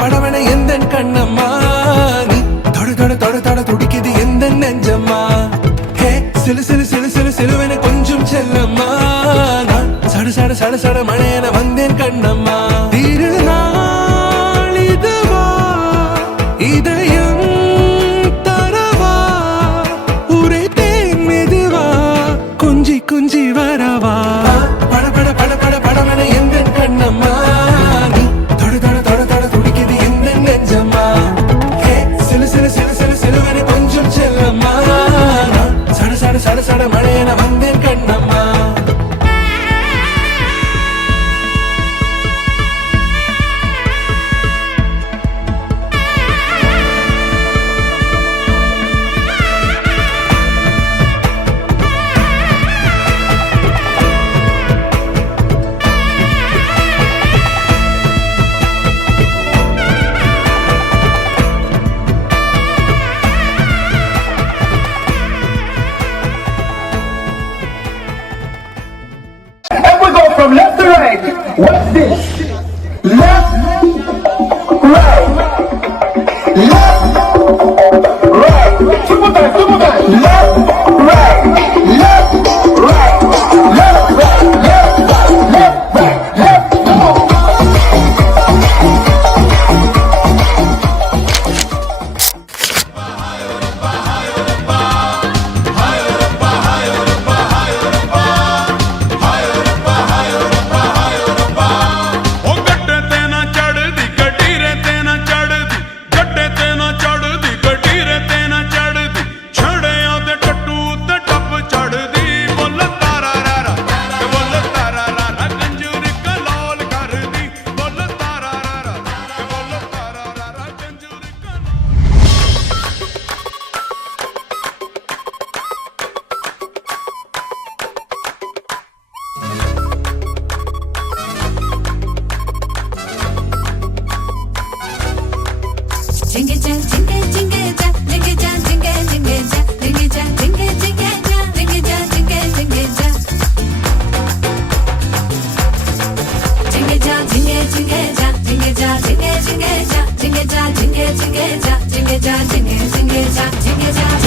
படவன எந்த கண்ணம்மா நீ தொட தொட தொட தொட துடிக்குது எந்த நெஞ்சம்மா ஹே சிலு சிலு சிலு சிலு சிலுவன கொஞ்சம் செல்லம்மா நான் சட சட சட சட மழையன வந்தேன் கண்ணம்மா திருநாள் இதுவா இதயம் தரவா உரைத்தேன் மெதுவா குஞ்சி குஞ்சி வரவா பட பட பட பட படவன எந்த கண்ணம்மா சட சட மழையன வந்தேன் Kannamma From left to right, what's this? Left, right, left, right. Super time, left, right, left, right, left, right, left, right, left, right, left, jingle ja,